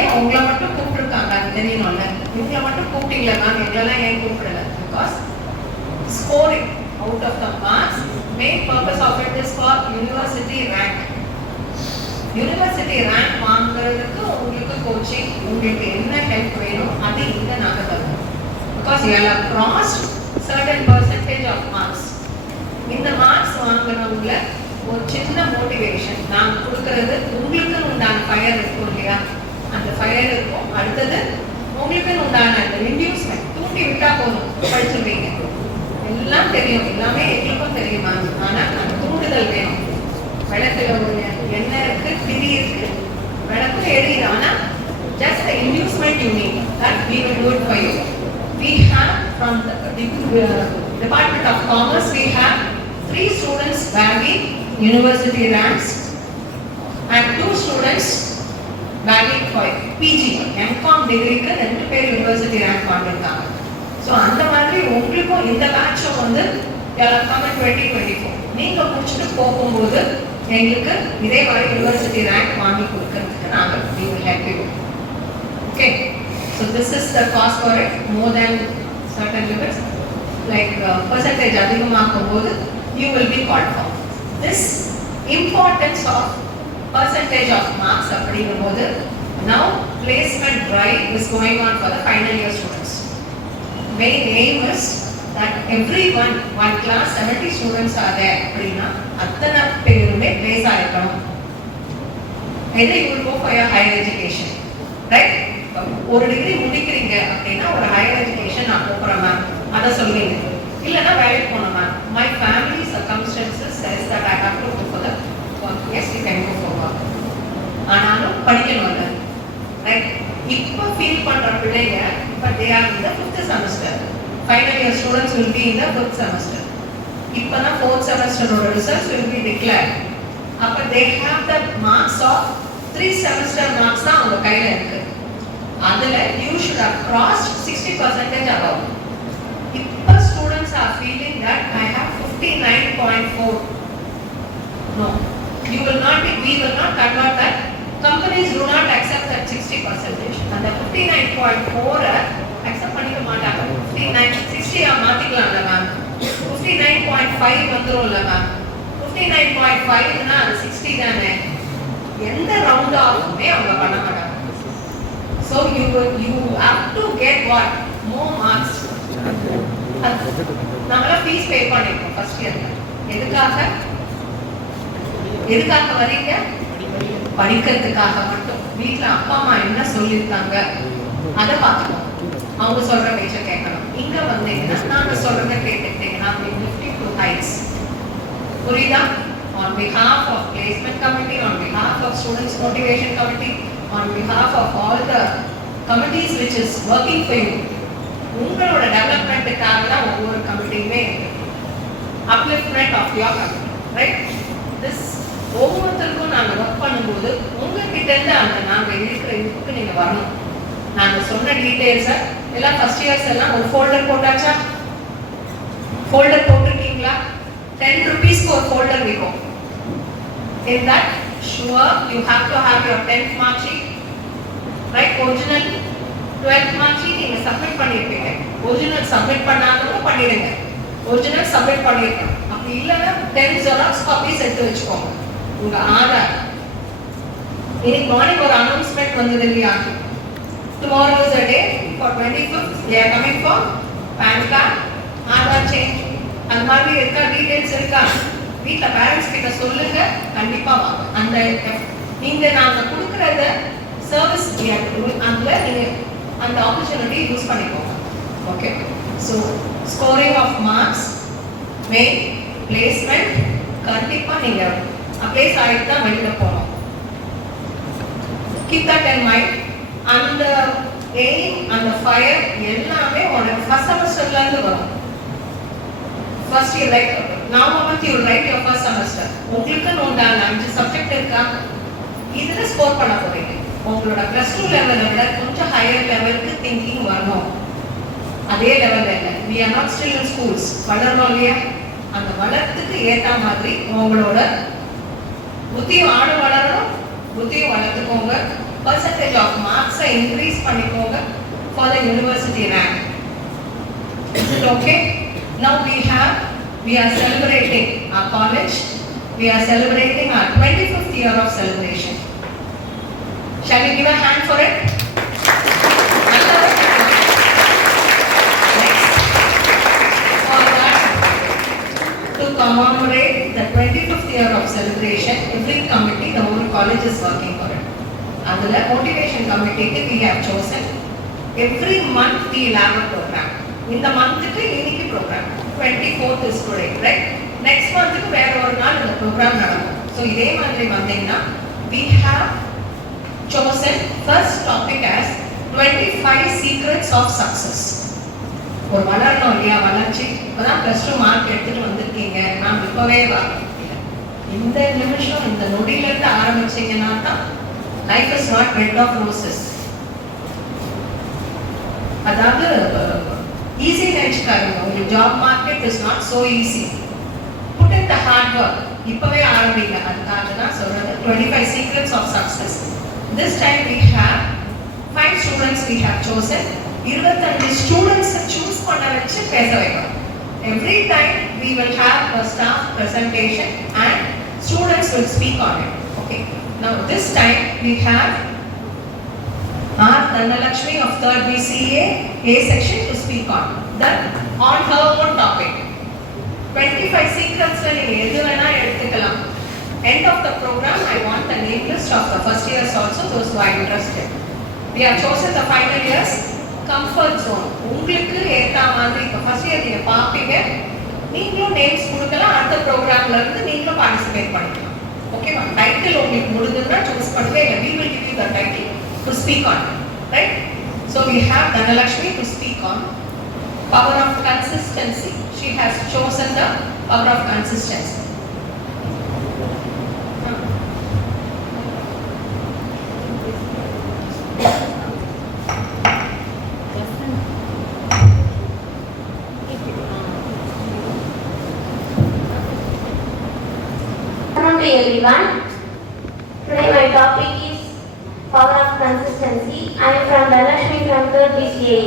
ஏன் உங்களை மட்டும் கூப்பிட்டுருக்காங்க அது தெரியணும்ல. இவங்களை மட்டும் கூப்பிட்டீங்களா மேம், எங்களெல்லாம் ஏன் கூப்பிடல? Because scoring out of the marks, main purpose of it is for university rank. University rank வாங்குறதுக்கு உங்களுக்கு கோச்சிங், உங்களுக்கு என்ன ஹெல்ப் வேணும் அது இங்க நாங்க தருவோம். Because you have crossed certain percentage of marks. இந்த மார்க்ஸ் வாங்குறவங்கள ஒரு சின்ன மோட்டிவேஷன் நாங்கள் கொடுக்கறது, உங்களுக்கு உண்டான ஃபயர் இருக்கும் இல்லையா, அந்த ஃபயர் இருக்கும். அடுத்தது உங்களுக்கு உண்டான அந்த இன்டியூஸ்மெண்ட், தூண்டி விட்டா போதும், படிச்சிருவீங்க. எல்லாம் தெரியும், எல்லாமே எங்களுக்கும் தெரியுமா, ஆனால் அந்த தூண்டுதல் வேணும். விளக்குல ஒரு எண்ணெய் இருக்கு, திரி இருக்கு, விளக்கு எரியுது, ஆனால் just the inducement you need, that we will do it for you. We have from the Department of Commerce, we have 3 students bagging university ranks and 2 students bagging for PG, MCom degree க்கு 2 பேர் university rank வாங்கிருக்காங்க. So அந்த மாதிரி உங்களுக்கும் இந்த பேட்சும் வந்து comment 2024 நீங்க முடிச்சுட்டு போகும்போது எங்களுக்கு இதே மாதிரி யூனிவர்சிட்டி ரேங்க் வாங்கி கொடுக்கறதுக்கு நாங்கள் we will help you. Okay, so this is the cost for it. More than certain limits, like percentage அதிகமாகும் போது you will be called for. This importance of percentage of marks அப்படிங்கும் போது now placement drive is going on for the final year students. Main aim is that everyone, one class 70 students are there அப்படின்னா அத்தனை பேருமே place ஆயிருக்கணும். Either you will go for your higher education, right? ஒரு degree முடிக்கிறீங்க அப்படின்னா ஒரு higher education நான் போகிறேன் ma'am அதை சொல்லுவீங்க. இல்லைன்னா வேலைக்கு போனோம் ma'am, my family circumstances says that I have to go for the work. Yes you can go for work. ஆனாலும் படிக்கணும் இல்லை, ரைட்? இப்போ ஃபீல் பண்ணுற பிள்ளைங்க இப்போ they are in the 5th semester, final year students will be in the 5th semester. இப்போ தான் 4th செமஸ்டரோட ரிசல்ட்ஸ் வில் பி டிக்ளேர். அப்போ they have the marks of 3 semester marks தான் அவங்க கையில் இருக்கு. அதுல you should have crossed 60% above. If students are feeling that I have 59.4, no, you will not be, we will not convert that. Companies do not accept that 60%. And the 59.4 accept பண்ணிக்க மாட்டாங்க. 59 60 மாத்திக்கலாம்ல ma'am, 59.5 வந்துரும்ல ma'am. 59.5 னா அது 60 தானே, எந்த round ஆகுமே அவங்க பண்ண மாட்டாங்க. So you have to get what? More marks. நம்மள ஃபீஸ் பே பண்ணிருக்கோம் ஃபர்ஸ்ட் இயர்ல. எதுக்காக வரீங்க? படிக்கிறதுக்காக மட்டும். வீட்டில் அப்பா அம்மா என்ன சொல்லியிருக்காங்க அதை பார்க்கணும், அவங்க சொல்ற பேச்சை கேட்கணும். இங்க வந்தீங்கன்னா நாங்கள் சொல்றதை கேட்டுக்கிட்டீங்கன்னா lifting to heights. புரியுதா? On behalf of placement committee, on behalf of students motivation committee, on behalf of all the committees which is working for you, உங்களோட டெவலப்மெண்ட்டுக்காக தான் ஒவ்வொரு கமிட்டியுமே upliftment of your committee, right? This ஒவ்வொருத்தருக்கும் நாங்கள் work பண்ணும்போது உங்ககிட்ட இருந்து அந்த நாங்கள் இருக்கிற இதுக்கு நீங்கள் வரணும். நாங்கள் சொன்ன டீட்டெயில்ஸை எல்லாம் ஃபர்ஸ்ட் இயர்ஸ் எல்லாம் ஒரு ஃபோல்டர் போட்டாச்சா? ஃபோல்டர் போட்டிருக்கீங்களா? 10 rupees ஒரு ஃபோல்டர் விற்கும். In that, sure, you have to have your 10th mark sheet, right? Original 12th mark sheet நீங்க சப்மிட் பண்ணிருப்பீங்க. ஒரிஜினல் சப்மிட் பண்ணாதவங்க பண்ணிடுங்க. ஒரிஜினல் சப்மிட் பண்ணிருக்கேன். அப்படி இல்லைன்னா 10 ஜெராக்ஸ் காப்பீஸ் எடுத்து வச்சுக்கோங்க. உங்க ஆதார். இன்னைக்கு மார்னிங் ஒரு அனௌன்ஸ்மெண்ட் வந்தது இல்லையா? Tomorrow is a day for 25th. They are coming for PAN card, Aadhaar change. அந்த மாதிரி இருக்கா? டீடைல்ஸ் இருக்கா? வீட்டில் பேரண்ட்ஸ் கிட்ட சொல்லுங்க, கண்டிப்பா வாங்க. அந்த நீங்க நாங்க கொடுக்கறத சர்வீஸ் அதுல நீங்க அந்த ஆப்பர்ச்சுனிட்டி யூஸ் பண்ணிக்கோங்க. Okay, so scoring of marks, main placement, கண்டிப்பா நீங்க பிளேஸ் ஆகிட்டு தான் வெளியில போகணும். Keep that in mind. அந்த எய்ம், அந்த ஃபயர் எல்லாமே உனக்கு ஃபர்ஸ்ட் செமஸ்டர்ல இருந்து வரும். First year like now you will write your first semester. உங்களுக்கு உண்டான 5 சப்ஜெக்ட் இருக்கா, இதுல ஸ்கோர் பண்ண போறீங்க. உங்களோட +2 லெவல்ல விட கொஞ்சம் ஹையர் லெவலுக்கு திங்கிங் வரணும். அதே லெவல்ல இல்ல, we are not still in schools. வளரணும் இல்லையா? அந்த வளர்த்துக்கு ஏற்ற மாதிரி உங்களோட புத்தியும் ஆடு வளரணும், புத்தியும் வளர்த்துக்கோங்க. percentage of marks increase பண்ணிக்கோங்க for the university rank. Is it okay? Now we are celebrating our college. We are celebrating our 25th year of celebration. Shall we give a hand for it? Next, for that, to commemorate the 25th year of celebration, every committee, the whole college is working for it. And the motivation committee we have chosen, every month we will have a program. In the month, we program. 24th is today, right? Next month, we will have a program. So, we have chosen first topic as 25 secrets of success. ஒரு வளரணும் இல்லையா, வளர்ச்சி இப்பதான் +2 mark எடுத்துட்டு வந்திருக்கீங்க, நான் இப்பவே இந்த நிமிஷம் இந்த நொடியில இருந்து ஆரம்பிச்சீங்கன்னா தான் life is not bed of roses. அதாவது ஈஸி நினைச்சுக்காருங்க, உங்களுக்கு job market is not so easy. Put in the hard work, இப்பவே ஆரம்பிங்க. அதுக்காக தான் சொல்றது 25 secrets of success. This time we have 5 students we have chosen. 25 students choose பண்ண வச்சு பேச வைக்கணும். Every time we will have a staff presentation and students will speak on it. Okay. Now this time we have R. Dhanalakshmi of 3rd BCA A section to speak on her own topic. 25 secrets நீங்க எது வேணா எடுத்துக்கலாம். End of the program, I want the name list of the first years also, those who are interested. We have chosen the final years comfort zone. உங்களுக்கு ஏத்த மாதிரி இப்ப first year நீங்க பாப்பீங்க, நீங்களும் நேம்ஸ் கொடுக்கலாம், அடுத்த ப்ரோக்ராம்ல இருந்து நீங்களும் பார்ட்டிசிபேட் பண்ணிக்கலாம். ஓகேவா? டைட்டில் உங்களுக்கு முடிஞ்சதுன்னா சூஸ் பண்ணுங்க, இல்ல we will give you the title to speak on, right? So we have Dhanalakshmi to speak on power of consistency. She has chosen the power of consistency. Everyone, today my topic is power of consistency. I am from Dhanalakshmi from 3rd BCA.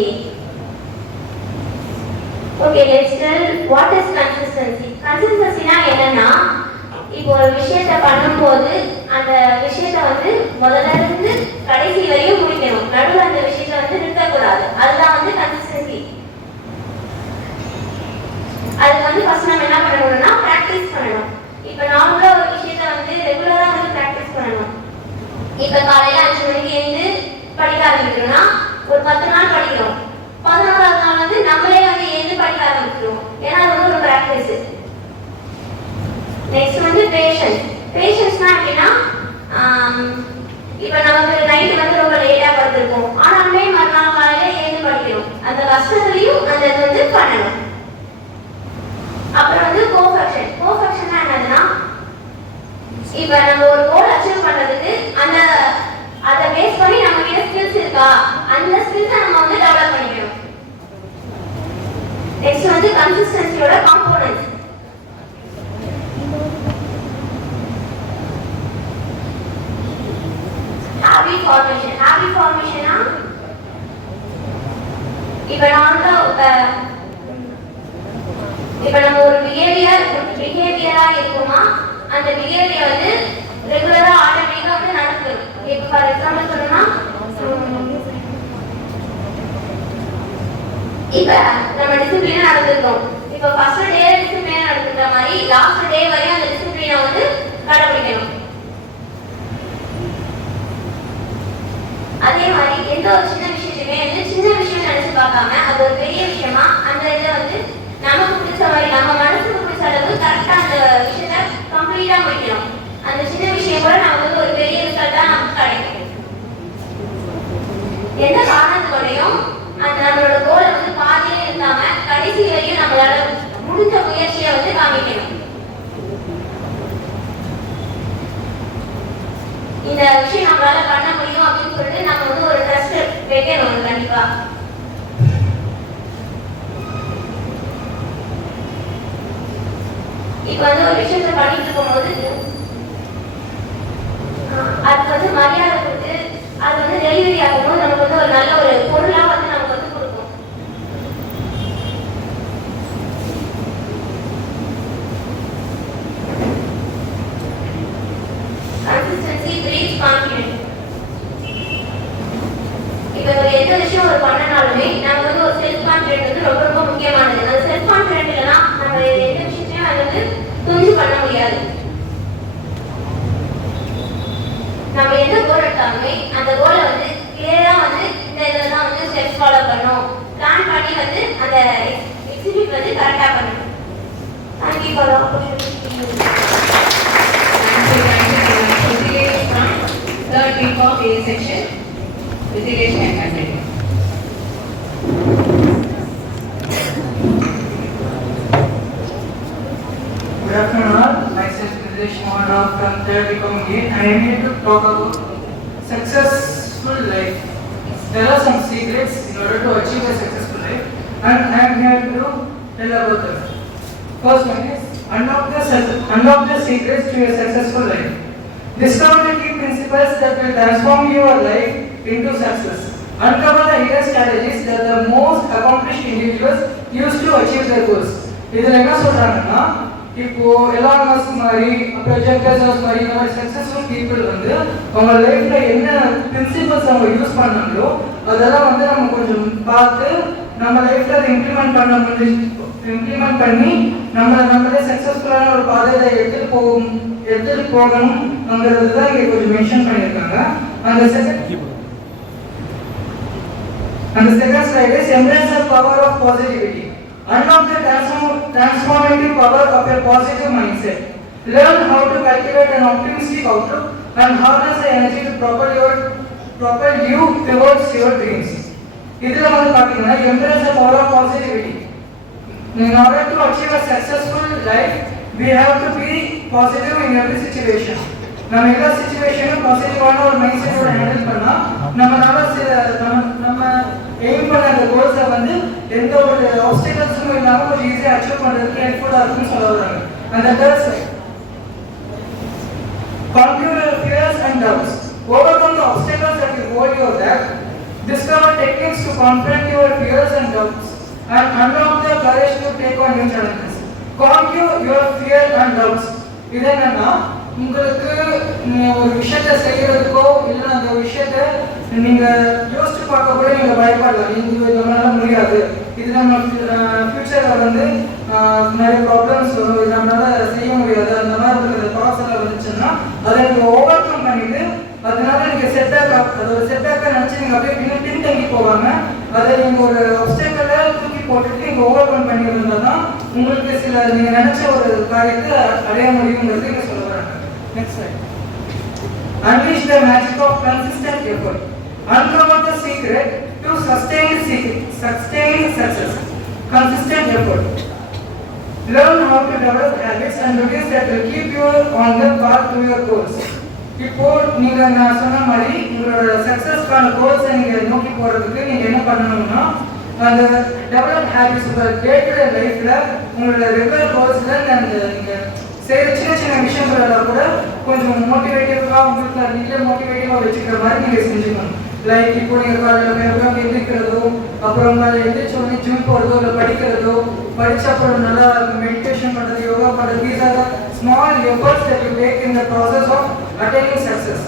Okay, let's tell what is consistency. Consistency na enna, இப்போ ஒரு விஷயத்தை பண்ணும்போது அந்த விஷயத்தை வந்து முதல்ல இருந்து கடைசி வரையும் முடிக்கணும், நடுவில் அந்த விஷயத்தை வந்து நிறுத்தக்கூடாது. அதுதான் வந்து கன்சிஸ்டன்சி. அது வந்து ஃபர்ஸ்ட் நம்ம என்ன பண்ணணும்னா ப்ராக்டிஸ் பண்ணணும். இப்போ நார்மலா ஒரு விஷயத்தை வந்து ரெகுலரா வந்து ப்ராக்டிஸ் பண்ணணும். இப்போ காலையில 5 மணிக்கு எழுந்து படிக்க ஆரம்பிக்கிறோம்னா ஒரு 10 நாள் படிக்கிறோம், 11ஆவது நாள் வந்து நம்மளே வந்து எழுந்து படிக்க ஆரம்பிக்கிறோம். ஏன்னா அது வந்து ஒரு ப்ராக்டிஸ். நெக்ஸ்ட் வந்து பேஷன்ஸ். பேஷன்ஸ்னா எப்படின்னா, இப்போ நமக்கு நைட்டு வந்து ரொம்ப லேட்டாக படுத்திருக்கோம், ஆனாலுமே மறுநாள் காலையில எழுந்து படிக்கணும். அந்த கஷ்டத்துலையும் அந்த இது வந்து பண்ணணும். அப்புறம் வந்து கோபர்ஃபெக்ஷன். கோபர்ஃபெக்ஷன்னா என்னதுன்னா, இப்போ நம்ம ஒரு கோல் அச்சீவ் பண்றதுக்கு அதை பேஸ் பண்ணி நம்ம கிட்ட ஸ்கில்ஸ் இருக்கா, அந்த ஸ்கில்ஸை நம்ம வந்து டெவலப் பண்ணிக்கணும். நெக்ஸ்ட் வந்து கன்சிஸ்டன்சியோட காம்போனன்ட்ஸ். Habit formation. ஹாபிட் ஃபார்மேஷனா இப்போ நார்மலா இப்போ நம்ம ஒரு பிஹேவியரா இருக்குமா, அந்த பிஹேவியர் வந்து ரெகுலரா ஆட்டோமேட்டிக்கா வந்து நடக்கும். இப்போ ஃபார் எக்ஸாம்பிள் சொல்லணும்னா, இப்போ நம்ம டிசிப்ளினா நடந்துருக்கோம். இப்போ ஃபர்ஸ்ட் டே டிசிப்ளினா நடந்துக்கிற மாதிரி லாஸ்ட் டே வரையும் அந்த டிசிப்ளினை வந்து கடைபிடிக்கணும். அதே மாதிரி எந்த ஒரு சின்ன விஷயத்தையுமே வந்து சின்ன விஷயம் நினைச்சு பார்க்காம அது ஒரு பெரிய விஷயமா அந்த இதை வந்து நமக்கு பிடிச்ச மாதிரி நம்ம மனசுக்கு பிடிச்ச அளவு கரெக்டா அந்த விஷயத்த கம்ப்ளீட்டா முடிக்கணும். அந்த சின்ன விஷயம் கூட நமக்கு வந்து ஒரு பெரிய ரிசல்ட்டா நமக்கு கிடைக்கும். எந்த காரணத்துக்கூடையும் அந்த நம்மளோட கோலை வந்து பாதியிலே இல்லாம கடைசி வரையும் நம்மளால முடிஞ்ச முயற்சியை வந்து காமிக்கணும். இந்த விஷயம் நம்மளால பண்ண முடியும் அப்படின்னு சொல்லிட்டு நம்ம வந்து ஒரு ட்ரஸ்ட் வைக்கணும். கண்டிப்பா இப்ப வந்து ஒரு விஷயத்த பண்ணிட்டு இருக்கும்போது அதுக்கு வந்து மரியாதை கொடுத்து அது டெலிவரி ஆகணும் நமக்கு வந்து ஒரு நல்ல ஒரு பொருளா வந்து நமக்கு வந்து கொடுக்கும். Consistency breeds confidence. இப்போ ஒரு எந்த விஷயம் ஒரு பண்ணனாலுமே நமக்கு வந்து ஒரு செல்ஃப் கான்ஃபிடென்ட் வந்து ரொம்ப ரொம்ப முக்கியமானது. அந்த செல்ஃப் கான்ஃபிடென்ட் இல்லைன்னா நம்ம எந்த விஷயத்தையும் அது வந்து துணிஞ்சு பண்ண முடியாது. நம்ம எந்த கோல் எடுத்தாலுமே அந்த கோலை வந்து கிளியரா வந்து இந்த இதில் தான் வந்து ஸ்டெப்ஸ் ஃபாலோ பண்ணணும், பிளான் பண்ணி வந்து அந்த எக்ஸிக்யூட் வந்து கரெக்டாக பண்ணணும். Thank you for opportunity. Third week of A section, Vitilesh can continue. Good afternoon all. Myself Vitilesh Mohan from third week of A. I am here to talk about successful life. There are some secrets in order to achieve a successful life, and I am here to tell about them. First one is unlock the secrets to a successful life. Discover the key principles that will transform your life into success. Uncover the hidden strategies that the most accomplished individuals use to achieve their goals. இதில் என்ன சொல்றாங்கன்னா, இப்போ Elon Musk மாதிரி அப்புறம் Jeff Bezos மாதிரி இந்த மாதிரி successful people வந்து அவங்க லைஃப்ல என்ன பிரின்சிபல்ஸ் அவங்க யூஸ் பண்ணாங்களோ அதெல்லாம் வந்து நம்ம கொஞ்சம் பார்த்து நம்ம லைஃப்ல அதை இம்ப்ளிமெண்ட் பண்ணி நம்மளே சக்சஸ்ஃபுல்லான ஒரு பாதையில எடுத்துட்டு போகணும்ங்கிறது தான் இங்கே கொஞ்சம் மென்ஷன் பண்ணியிருக்காங்க. அந்த second slide is embrace the power of positivity. Unlock the transformative power of a positive mindset. Learn how to cultivate an optimistic outlook and harness the energy to propel you towards your dreams. இதுல வந்து பாத்தீங்கன்னா embrace the power of positivity. In order to achieve a successful life, we have to be positive in every situation. நம்ம எல்லா சிச்சுவேஷனும் பாசிட்டிவான ஒரு mind செட்டோட handle பண்ணா நம்மளால நம்ம எய்ம் பண்ண அந்த கோல்ஸை வந்து எந்த ஒரு ஆப்ஸ்டிகல்ஸும் இல்லாம கொஞ்சம் ஈஸியாக அச்சீவ் பண்றதுக்கு ஹெல்ப்ஃபுல்லா இருக்கும்னு சொல்ல வராங்க. அந்த third side conquer your fears and doubts. Overcome the obstacles that will hold you back. Discover techniques to confront your fears and doubts and unlock the courage to take on new challenges. Conquer your fear and doubts. இது என்னன்னா உங்களுக்கு ஒரு விஷயத்தை செய்யறதுக்கோ இல்லை அந்த விஷயத்தை நீங்க யோசிச்சு பார்க்க கூட நீங்க பயப்படலாம். இது நம்மளால முடியாது, இது நம்ம ஃபியூச்சர்ல வந்து நிறைய ப்ராப்ளம்ஸ் வரும், இது நம்மளால செய்ய முடியாது, அந்த மாதிரி இருக்கிற தாட்ஸ் எல்லாம் வந்துச்சுன்னா அதை நீங்க ஓவர் கம் பண்ணிட்டு அதனால நீங்க செட்டாக்க நினைச்சு நீங்க அப்படியே பின்தங்கி போவாங்க. அதை நீங்க ஒரு ஆப்ஸ்டக்கிள தூக்கி போட்டுட்டு நீங்க ஓவர் கம் பண்ணி இருந்தாதான் உங்களுக்கு சில நீங்க நினைச்ச ஒரு காரியத்தை அடைய முடியுங்கிறது இங்க சொல்ல வராங்க. Next slide. Unleash the magic of consistent effort. Uncover the secret to sustain success. Consistent effort. Learn how to develop habits and routines that will keep you on the path to your goals. இப்போ நீங்க நான் சொன்ன மாதிரி உங்களோட சக்சஸ்க்கான கோல்ஸை நீங்க நோக்கி போறதுக்கு நீங்க என்ன பண்ணணும்னா அந்த டெவலப் ஹேபிட்ஸ் உங்கள் டே டு டே லைஃப்ல உங்களோட ரெகுலர் கோல்ஸ்ல நீங்க செய்கிற சின்ன சின்ன விஷயங்களெல்லாம் கூட கொஞ்சம் மோட்டிவேட்டிவாக உங்களுக்கு நீங்களே மோட்டிவேட்டிவாக வச்சுக்கிற மாதிரி நீங்கள் செஞ்சுக்கணும். லைக் இப்போ நீங்கள் காலையில் எவ்வளோ எந்திரிக்கிறதோ, அப்புறம் எந்திரிச்ச உடனே ஜிம் போகிறதோ, இல்லை படிக்கிறதோ, படித்த அப்புறம் நல்லா மெடிடேஷன் பண்ணுறது, யோகா பண்ணுறது, these are the small efforts that you take in the process of attaining success.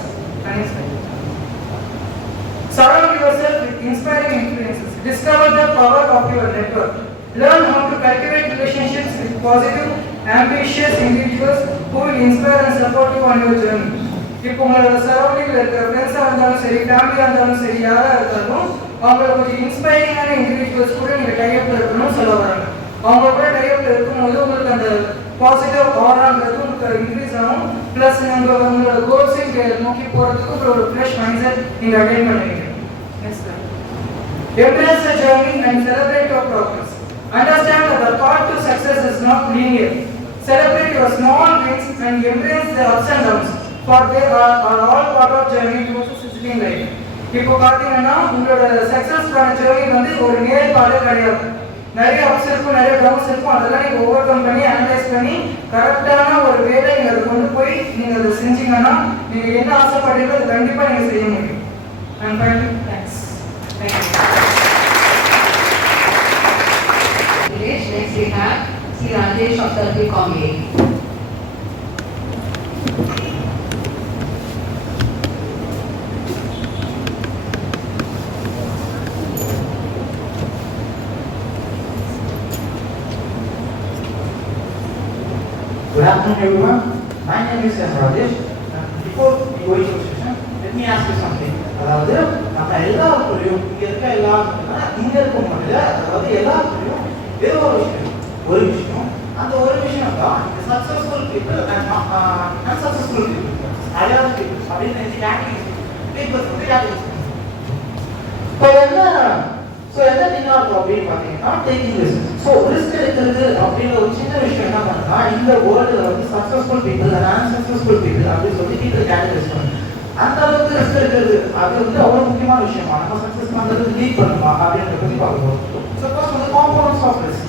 Surround yourself with inspiring influences. Discover the power of your network. Learn how to cultivate relationships with positive, ambitious individuals who will inspire and support you on your journey. இப்போ உங்களோட சரௌண்டிங்ல இருக்கிற ஃப்ரெண்ட்ஸாக இருந்தாலும் சரி, ஃபேமிலியாக இருந்தாலும் சரி, யாராக இருந்தாலும் அவங்கள கொஞ்சம் இன்ஸ்பைரிங்கான இண்டிவிஜுவல்ஸ் கூட நீங்கள் டைஅப்பில் இருக்கணும்னு சொல்ல வராங்க. அவங்க கூட டைஅப்பில் இருக்கும்போது உங்களுக்கு அந்த பாசிட்டிவ் ஆராங்கிறது உங்களுக்கு இன்க்ரீஸ் ஆகும். ப்ளஸ் உங்களோட கோல்ஸையும் நோக்கி போகிறதுக்கு ஒரு ஃப்ரெஷ் மைண்ட் செட் நீங்கள் அட்டைன் பண்ணுவீங்க. Embrace the journey and celebrate your progress. Understand that the path to success is not linear. Celebrate your small wins and embrace the ups and downs, for they are all part of journey towards a succeeding life. இப்போ பார்த்தீங்கன்னா உங்களோட சக்ஸஸ்க்கான journey வந்து ஒரு நேர்பாடு கிடையாது. நிறைய ups இருக்கும், நிறைய downs இருக்கும். அதெல்லாம் நீங்கள் ஓவர் கம் பண்ணி அனலைஸ் பண்ணி கரெக்டான ஒரு வேலை நீங்கள் அதை கொண்டு போய் நீங்கள் அதை செஞ்சீங்கன்னா நீங்கள் என்ன ஆசைப்படுறீங்களோ அதை கண்டிப்பாக நீங்கள் செய்ய முடியும். And finally, thanks. Thank you. Next we have Sri Rajesh of the Comedy. Good afternoon, everyone. My name is Rajesh. Before we go into the session, let me ask you something. அதாவது நம்ம எல்லாருக்குள்ளேயும் இங்க இருக்க எல்லாருக்குன்னா இங்க இருக்க முடியல, அதாவது எல்லாருக்குள்ளேயும் ஏதோ ஒரு விஷயம் அந்த ஒரு விஷயம் தான் இந்த successful people and unsuccessful people அதாவது பீப்புள் அப்படின்னு இந்த கேட்டகரி பீப்புள்ஸ் வந்து கேட்டகரி. என்ன திங்கா இருக்கும் அப்படின்னு பார்த்தீங்கன்னா டேக்கிங் ரிஸ்க். ஸோ ரிஸ்க் எடுக்கிறது அப்படின்ற ஒரு சின்ன விஷயம் என்ன பண்ணுன்னா இந்த வேர்ல்டில் வந்து successful people and unsuccessful people அப்படின்னு சொல்லி பீப்புள் கேட்டகரைஸ் பண்ணுங்க. அந்த அளவுக்கு ரிஸ்க் எடுக்கிறது அது வந்து அவ்வளோ முக்கியமான விஷயமா நம்ம சக்ஸஸ் பண்ணுறது லீட் பண்ணுமா அப்படின்றத பற்றி பார்க்கணும். சப்போஸ் வந்து காம்பனன்ட்ஸ் ஆஃப் ரிஸ்க்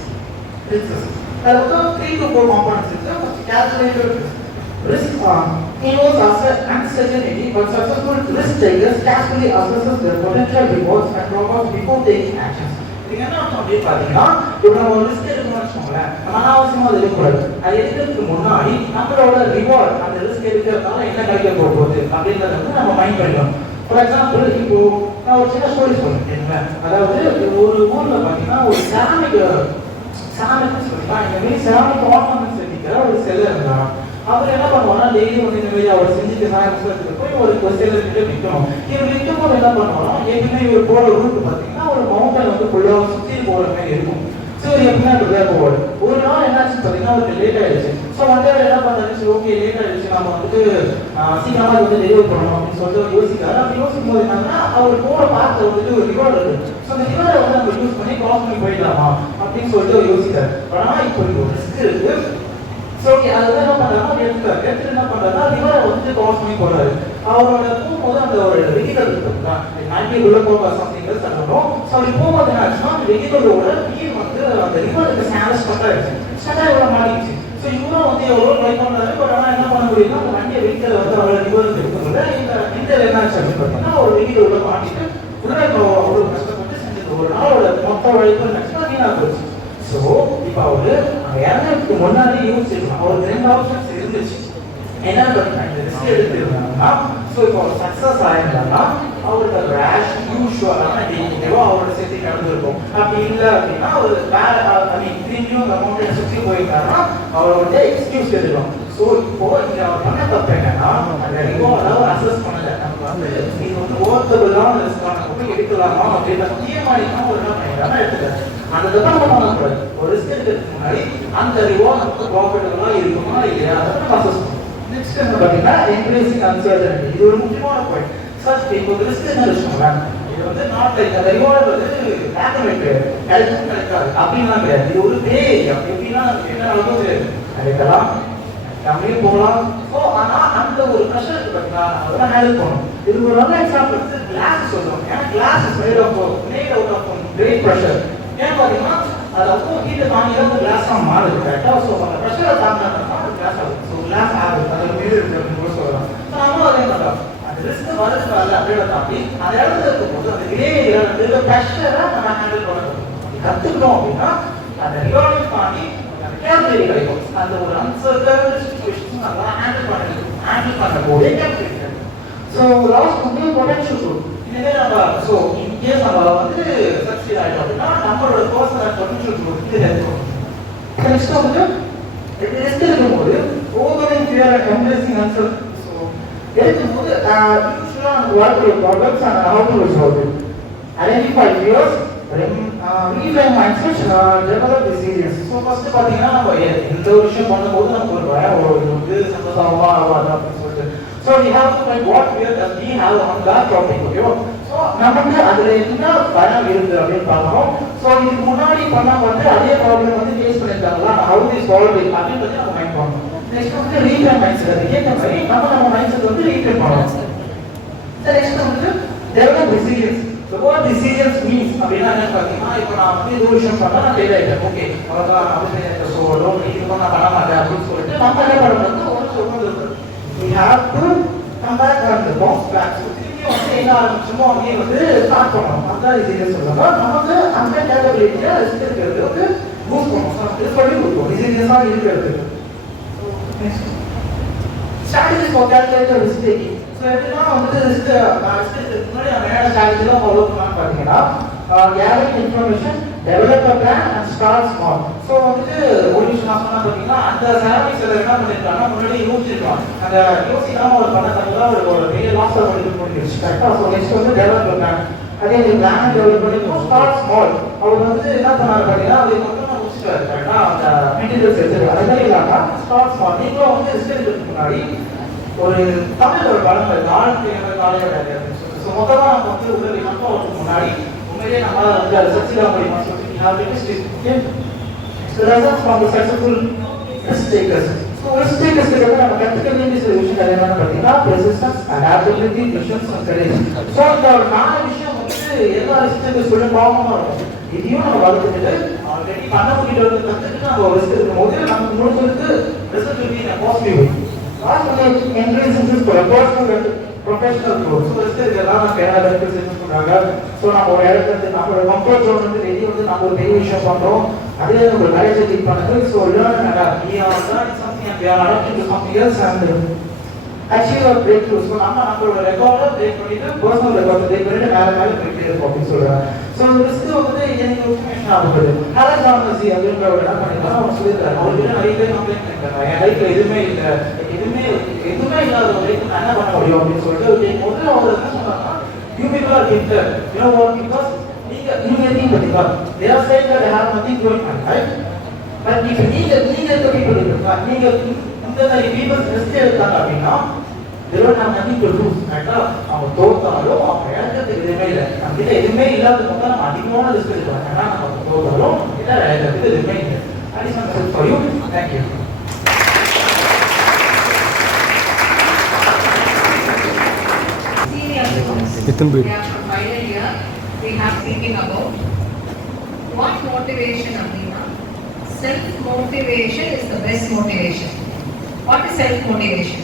அதில் வந்து 3 to 4 காம்பனன்ட்ஸ் இருக்குது. First calculated risk involves uncertainty, but successful risk takers carefully assesses their potential rewards and drawbacks before taking actions. இதுக்கு என்ன அர்த்தம் அப்படின்னு பார்த்தீங்கன்னா இப்போ நம்ம ஒரு ரிஸ்க் எடுக்கணும்னு வச்சுக்கோங்களேன், நம்ம அனாவசியமாக அதை எடுக்கக்கூடாது. அது எடுக்கிறதுக்கு முன்னாடி நம்மளோட ரிவார்ட் அந்த ரிஸ்க் எடுக்கிறதுனால என்ன கிடைக்க போகுது அப்படின்றத வந்து நம்ம மைண்ட் பண்ணிக்கணும். ஃபார் எக்ஸாம்பிள் இப்போ நான் ஒரு சின்ன ஸ்டோரி சொல்லுவேன். அதாவது ஒரு ஊரில் பார்த்தீங்கன்னா ஒரு செராமிக் சொல்லிக்கலாம், இந்த மாதிரி செராமிக் ஆர்னமெண்ட்ஸ் செஞ்சுக்கிற ஒரு செல்லர் இருந்தாங்க. அவர் என்ன பண்ணுவாங்கன்னா டெய்லி வந்து இந்த மாதிரி அவர் செஞ்சுட்டு சாயங்காலத்துக்கு போய் ஒரு செல்லர் கிட்ட விற்கணும். இவர் விற்கும் போது என்ன பண்ணுவாங்கன்னா எப்பவுமே இவர் போகிற ரூட் பார்த்தீங்கன்னா ஒரு மவுண்டன் வந்து ஃபுல்லாக சுற்றி போகிற மாதிரி இருக்கும். ஸோ இவர் எப்பவுமே அப்படிதான் போவார். ஒரு நாள் என்னாச்சுன்னு பார்த்தீங்கன்னா அவருக்கு லேட் ஆயிடுச்சு. ஸோ வந்து அவர் என்ன பண்ணுறாரு, சரி ஓகே லேட் ஆயிடுச்சு, நம்ம வந்துட்டு சீக்கிரமாக வந்து டெலிவரி பண்ணணும் அப்படின்னு சொல்லிட்டு அவர் யோசிக்கிறாரு. அப்படி யோசிக்கும் போது என்னன்னா அவர் போகிற பார்த்து வந்துட்டு ஒரு ரிவார்டு இருக்கு. ஸோ அந்த ரிவார்டை வந்து நம்ம யூஸ் பண்ணி கிராஸ் பண்ணி போயிடலாமா அப்படின்னு சொல்லிட்டு அவர் யோசிக்கிறார். ஆனால் இப்போ ஒரு ரிஸ்க் இருக்கு. ஸோ அது என்ன பண்ணுறாருன்னா எடுத்துட்டு என்ன பண்ணுறாருன்னா ரிவரை வந்து கிராஸ் பண்ணி போகிறாரு. அவரோட போகும்போது அந்த ஒரு வெஹிக்கல் இருக்குங்களா 90 உள்ள போக சம்திங் தரணும். ஸோ அப்படி போகும்போது என்ன ஆச்சுன்னா அந்த வெஹிக்கலோட வீல் வந்து அந்த ரிவருக்கு ஸ்டார்ட் ஆயிடுச்சு. ஸ்டார்ட் ஆகி மாட்டிடுச்சு. ஸோ இவரும் வந்து எவ்வளோ ட்ரை பண்ணுறாரு. பட் ஆனால் என்ன பண்ண முடியும்னா அந்த வண்டியை வெஹிக்கல் வந்து அவரோட ரிவருக்கு இருக்கிறதுல இந்த என்ன ஆச்சு அப்படின்னு பார்த்தீங்கன்னா ஒரு வெஹிக்கல் உள்ள மாட்டிட்டு உள்ள அவ்வளோ கஷ்டப்பட்டு செஞ்சது ஒரு நாளோட மொத்த உழைப்பு நினைச்சுன்னா வீணாக போச்சு. ஸோ இப்போ அவரு இறங்கிறதுக்கு முன்னாடி யோசிச்சிருக்கலாம். அவருக்கு 2 ஆப்ஷன்ஸ் இருந்துச்சு. என்ன பார்த்தீங்கன்னா இந்த ரிஸ்க் எடுத்துருந்தாங்கன்னா ஸோ இப்போ அவர் சக்ஸஸ் ஆயிருந்தாங்கன்னா அவருக்கு அது ரேஷ் யூஸ்வலான டீட்டெயிலோ அவரோட சேர்த்து நடந்திருக்கும். அப்படி இல்லை அப்படின்னா அவர் வேற திரும்பியும் அந்த அமௌண்ட்டை சுற்றி போயிருந்தாருன்னா அவர் வந்து எக்ஸ்கியூஸ் எடுக்கலாம். ஸோ இப்போ இங்கே அவர் பண்ண தப்பு என்னன்னா அந்த ரிவார்டை அசஸ் பண்ணலை. நமக்கு வந்து இது வந்து ஓர்த்தபிளான ரிஸ்க்கான போய் எடுக்கலாமா அப்படின்ற தீர்மானிக்காம ஒரு என்ன பண்ணிடுறாங்க எடுத்துக்காரு. அந்த தப்பை நம்ம பண்ணக்கூடாது. ஒரு ரிஸ்க் எடுக்கிறதுக்கு முன்னாடி அந்த ரிவார்ட் நமக்கு ப்ராஃபிட்டபுளாக இருக்குமா இல்லையா அதை நம்ம அசஸ் பண்ணணும். நெக்ஸ்ட் என்ன பார்த்தீங்கன்னா என்கரேஜிங் அன்சர்டனிட்டி. இது ஒரு முக்கியமான பாயிண்ட். ஃபர்ஸ்ட் இப்போ ரிஸ்க் என்ன வச்சுக்கோங்களேன், இது வந்து நாட் லைக் அந்த ரிவார்டு வந்து பிளாக் அண்ட் ஒயிட் கிடைக்கும் கிடைக்காது அப்படின்லாம் கிடையாது. இது ஒரு கிரே ஏரியா. எப்படின்னா என்ன நடக்குது கிடைக்கலாம் நம்மளே போகலாம். ஸோ ஆனால் அந்த ஒரு ப்ரெஷர் இருக்கு பார்த்தீங்களா அதெல்லாம் ஹேண்டில் பண்ணணும். இது ஒரு நல்ல எக்ஸாம்பிள் வந்து கிளாஸ் சொல்லுவோம். ஏன்னா class is made out of great pressure. ஏன்னு பார்த்தீங்கன்னா அது அப்போ ஹீட்டை தாண்டி தான் கிளாஸாக மாறுது கரெக்டாக. ஸோ அந்த ப்ரெஷரை தாண்டினா அது கிளாஸ் ஆகுது. ஸோ கிளாஸ் ஆகுது அதில் மீது இருக்கு அப்படின்னு கூட சொல்லலாம். ஸோ நம்மளும் அதே மாதிரி அந்த ரிஸ்க் வருது வரல அப்படியே தாண்டி அந்த இடத்துல இருக்கும்போது அந்த கிரே ஏரியா ப்ரெஷரை நம்ம ஹேண்டில் பண்ணணும். கற்றுக்கணும் அப்படின்னா அந்த ரிவார்டையும் தாண்டி அந்த கேல்குலேட் கிடைக்கும். அந்த ஒரு அன்சர்டன் சிச்சுவேஷன் நல்லா ஹேண்டில் பண்ணும்போது கேல்குலேட் கிடைக்கும். ஸோ லாஸ்ட் வந்து பொட்டன்ஷியல் குரூப் இதுவே நம்ம ஸோ இன்கேஸ் நம்ம வந்து சக்சீட் ஆகிட்டோம் அப்படின்னா நம்மளோட பர்சனல் பொட்டன்ஷியல் குரூப் இது ஹெல்ப் பண்ணும். நெக்ஸ்ட் வந்து ரிஸ்க் எடுக்கும்போது overcoming fear and embracing uncertain. So எடுக்கும்போது யூஸ்வலாக அந்த வாழ்க்கைய problems and how to resolve it. Identify fears, refine mindset, develop resilience. So first பார்த்தீங்கன்னா நம்ம எந்த ஒரு விஷயம் பண்ணும்போது நமக்கு ஒரு பயம் வரும், இது வந்து சந்தோஷமா ஆகாது அப்படின்னு சொல்லிட்டு. So we have to find what fear does we have on that topic. ஓகேவா? ஸோ நமக்கு அதில் என்ன பயம் இருக்குது அப்படின்னு பார்க்கணும். ஸோ இதுக்கு முன்னாடி பண்ணால் வந்து அதே ப்ராப்ளம் வந்து ஃபேஸ் பண்ணியிருக்காங்களா, ஹவு தி சால்வ் இட் அப்படின்னு பற்றி நம்ம மைண்ட் பண்ணணும். நெக்ஸ்ட் வந்து ரீஃபைன் மைண்ட் செட். அதுக்கேற்ற மாதிரி நம்ம மைண்ட் செட் வந்து ரீஃபைன் பண்ணணும். நெக்ஸ்ட் வந்து develop resilience. So what resilience means அப்படின்னா என்ன பார்த்தீங்கன்னா இப்போ நான் வந்து இது விஷயம் பண்ணால் நான் ஃபெயில் ஆகிட்டேன். ஓகே அவ்வளோதான் அப்படின்னு ஸோ லோன் இது நான் பண்ண மாட்டேன் அப்படின்னு சொல்லிட்டு நம்ம என்ன பண்ணணும் ஒரு சொல்றது we have to come back on the bounce back. So திரும்பி வந்து என்ன ஆரம்பிச்சோமோ அங்கேயே வந்து ஸ்டார்ட் பண்ணணும். அதுதான் இது சொல்லுவாங்க. நமக்கு அந்த கேப்பபிலிட்டியை ரிஸ்க் இருக்கிறது வந்து பூஸ்ட் பண்ணுவோம். இது சொல்லி கொடுப்போம் ரிசீரியஸாக இருக்கிறது. Strategies for calculator risk taking. So எப்படின்னா வந்து ரிஸ்க் முன்னாடி நம்ம என்ன ஸ்ட்ராட்டஜிலாம் ஃபாலோ பண்ணலாம்னு பார்த்தீங்கன்னா gathering information, develop a plan and start small. So வந்துட்டு ஒரு விஷயம் நான் சொன்னா பார்த்தீங்கன்னா அந்த சரௌண்டிங்ஸில் என்ன பண்ணிருக்காங்கன்னா முன்னாடி யோசிச்சிருக்கலாம். அந்த யோசிக்காம ஒரு பண்ண தப்பு ஒரு பெரிய லாஸ் எடுத்து முடிஞ்சிருச்சு. கரெக்டாக. ஸோ நெக்ஸ்ட் வந்து டெவலப் அ பிளான். அதே மாதிரி பிளான் டெவலப் பண்ணிருக்கோம். Start small. அவர் வந்து என்ன பண்ணாரு பார்த்தீங்கன்னா அது மொத்தமாக முடிச்சுட்டாரு. கரெக்டாக அந்த மெட்டீரியல்ஸ் எடுத்துருக்காரு. அது மாதிரி இல்லாமல் ஸ்டார்ட் ஸ்மால். நீங்களும் வந்து ரிஸ்க் எடுக்கிறதுக்கு முன்னாடி ஒரு தமிழ் ஒரு படம் நாளுக்கு காலையில். ஸோ மொத்தமாக நம்ம வந்து உள்ள மட்டும் முன்னாடி உண்மையிலேயே நம்ம வந்து அதை சக்சிடா முடியுமா சொல்லி lessons from the successful risk takers. So risk takers நம்ம கற்றுக்க வேண்டிய சில விஷயங்கள் என்னன்னு பார்த்தீங்கன்னா persistence, adaptability, patience and courage. So இந்த 4 விஷயம் வந்து எல்லா ரிஸ்க் டேக்கர்ஸ்க்குள்ள காமனாக இருக்கும். இதையும் நம்ம வளர்த்துக்கிட்டு ஆல்ரெடி பண்ண முடியல வந்து கற்றுக்கிட்டு நம்ம ரிஸ்க் எடுக்கும்போது நமக்கு முடிஞ்சதுக்கு result will be in a positive. Last one is increasing risk for personal and professional growth. So risk எடுக்கிறதா நம்ம என்ன ரெப்ரசென்ட் பண்றாங்க. ஸோ நம்ம ஒரு இடத்துல நம்மளோட கம்ஃபர்ட் ஜோன் வந்து வெளியே வந்து நம்ம ஒரு பெரிய விஷயம் பண்றோம். அதே நம்ம கரேஜ் கீப் பண்ணுறது. So learn and adapt. We are learning something and we are adapting to something else and achieve a breakthrough. So நம்மளோட ரெக்கார்டை பிரேக் பண்ணிட்டு பர்சனல் ரெக்கார்டை பிரேக் பண்ணிட்டு மேலே போயிட்டே இருக்கும் அப்படின்னு சொல்றாங்க. ஸோ ரிஸ்க் வந்து எனக்கு இன்ஃபர்மேஷன் ஆகுது. ஹேலஸ் ஆனசி அப்படின்றவர் என்ன பண்ணிருக்காரு அவர் சொல்லியிருக்காரு. அவர்கிட்ட நிறைய பேர் கம்ப்ளைண்ட் பண்ணிருக்காங்க. என் லைஃப்ல எதுவுமே இல்லை, எதுவுமே இல்லாத ஒரு லைஃப் நான் என்ன பண்ண முடியும் அப்படின்னு சொல்லிட்டு முதல்ல அவர் என்ன சொன்னாங்கன்னா you people are gifted. You know what? Because நீங்க இருக்கீங்க பார்த்தீங்களா? They are saying that they have nothing going on, right? But if நீங்க இருக்க people இருக்கா, நீங்க இந்த மாதிரி people ரிஸ்க் எடுத்தாங்க அப்படின்னா they don't have nothing to lose. கரெக்டா? அவங்க தோத்தாலும் அவங்க இழக்கிறதுக்கு எதுவுமே இல்லை. நம்ம கிட்ட எதுவுமே இல்லாத போது நம்ம அதிகமான ரிஸ்க் எடுக்கலாம். ஏன்னா நம்ம தோத்தாலும் இல்லை இழக்கிறதுக்கு எதுவுமே இல்லை. That is my message for you. Thank you. Final year, we have thinking about what motivation அப்படின்னா self motivation is the best motivation. What is self motivation?